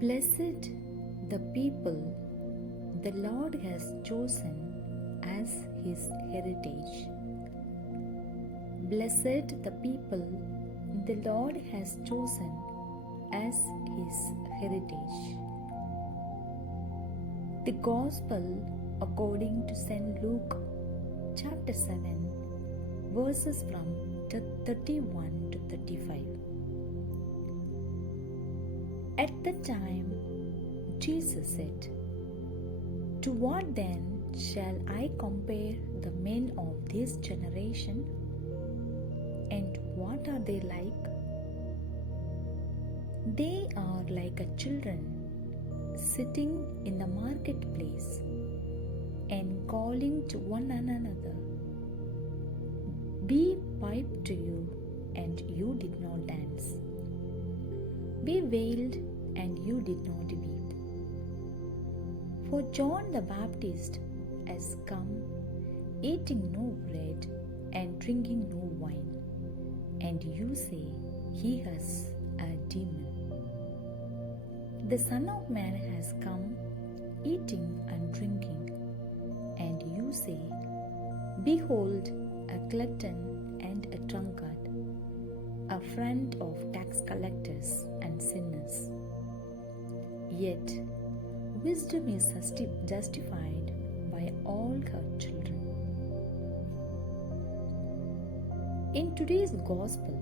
Blessed the people the Lord has chosen as his heritage. Blessed the people the Lord has chosen as his heritage. The Gospel according to St. Luke, chapter 7, verses from 31 to 35. At that time, Jesus said, "To what then shall I compare the men of this generation? And what are they like? They are like a children sitting in the marketplace and calling to one another. Be piped to you, and you did not dance. Be wailed, and you did not weep. For John the Baptist has come, eating no bread and drinking no wine, and you say he has a demon. The Son of Man has come, eating and drinking, and you say, Behold, a glutton and a drunkard, a friend of tax collectors and sinners. Yet wisdom is justified by all her children." In today's Gospel,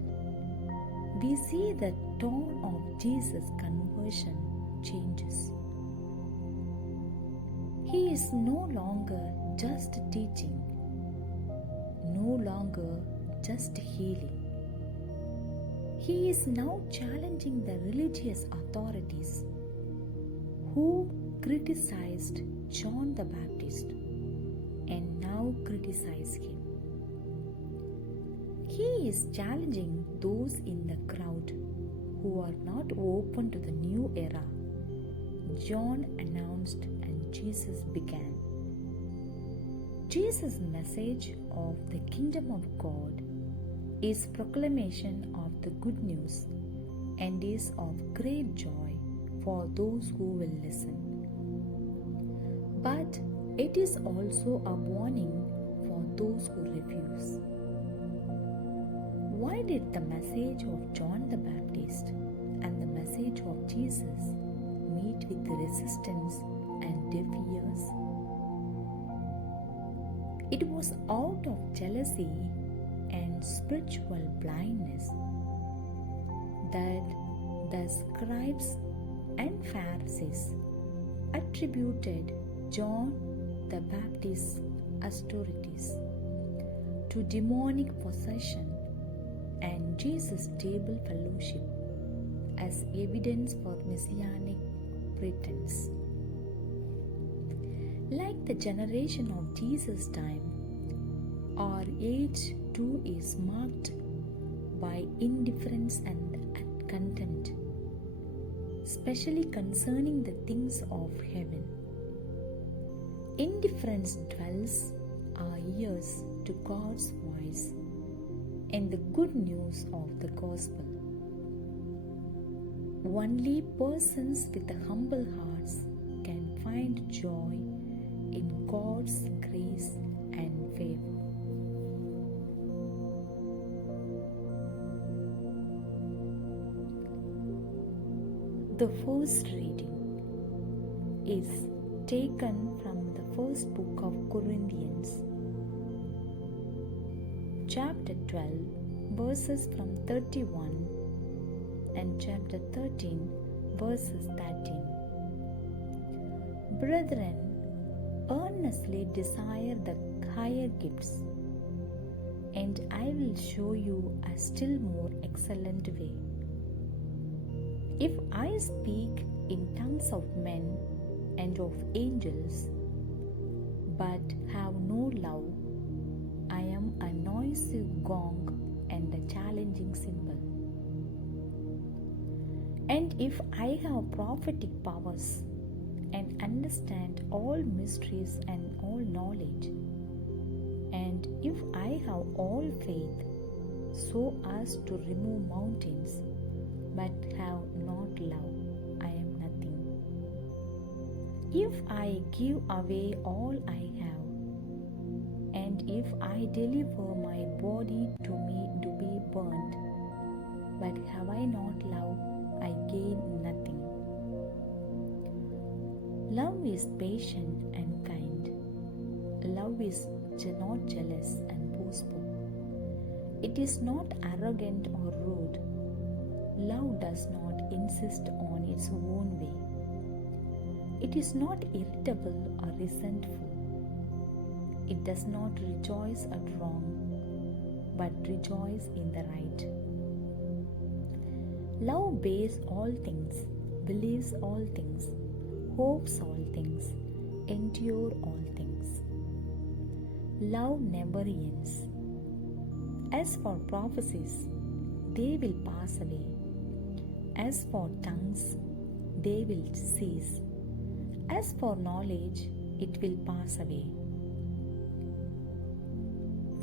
we see the tone of Jesus' conversion changes. He is no longer just teaching, no longer just healing. He is now challenging the religious authorities who criticized John the Baptist and now criticize him. He is challenging those in the crowd who are not open to the new era John announced and Jesus began. Jesus' message of the kingdom of God is proclamation of the good news and is of great joy for those who will listen. But it is also a warning for those who refuse. Why did the message of John the Baptist and the message of Jesus meet with resistance and deaf ears? It was out of jealousy and spiritual blindness that the scribes and Pharisees attributed John the Baptist's austerities to demonic possession and Jesus' table fellowship as evidence for messianic pretense. Like the generation of Jesus' time, our age too is marked by indifference and contempt, especially concerning the things of heaven. Indifference dwells our ears to God's voice and the good news of the gospel. Only persons with humble hearts can find joy in God's grace and favor. The first reading is taken from the first book of Corinthians, chapter 12, verses from 31 and chapter 13, verses 13. Brethren, earnestly desire the higher gifts, and I will show you a still more excellent way. If I speak in tongues of men and of angels, but have no love, I am a noisy gong and a challenging cymbal. And if I have prophetic powers and understand all mysteries and all knowledge, and if I have all faith so as to remove mountains, but have not love, I am nothing. If I give away all I have, and if I deliver my body to be burned, but have I not love, I gain nothing. Love is patient and kind. Love is not jealous and boastful. It is not arrogant or rude. Love does not insist on its own way. It is not irritable or resentful. It does not rejoice at wrong, but rejoice in the right. Love bears all things, believes all things, hopes all things, endures all things. Love never ends. As for prophecies, they will pass away. As for tongues, they will cease. As for knowledge, it will pass away.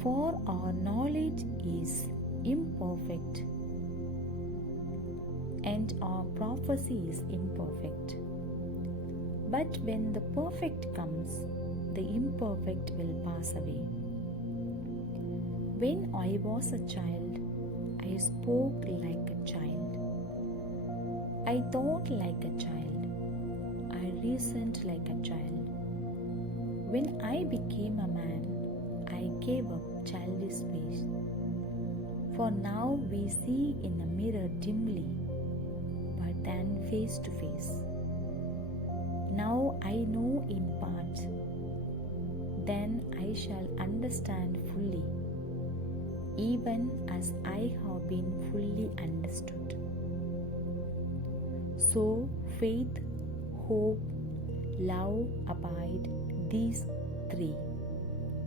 For our knowledge is imperfect, and our prophecy is imperfect. But when the perfect comes, the imperfect will pass away. When I was a child, I spoke like a child. I thought like a child. I reasoned like a child. When I became a man, I gave up childish ways. For now we see in a mirror dimly, but then face to face. Now I know in part, then I shall understand fully, even as I have been fully understood. So faith, hope, love abide, these three,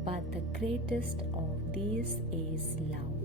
but the greatest of these is love.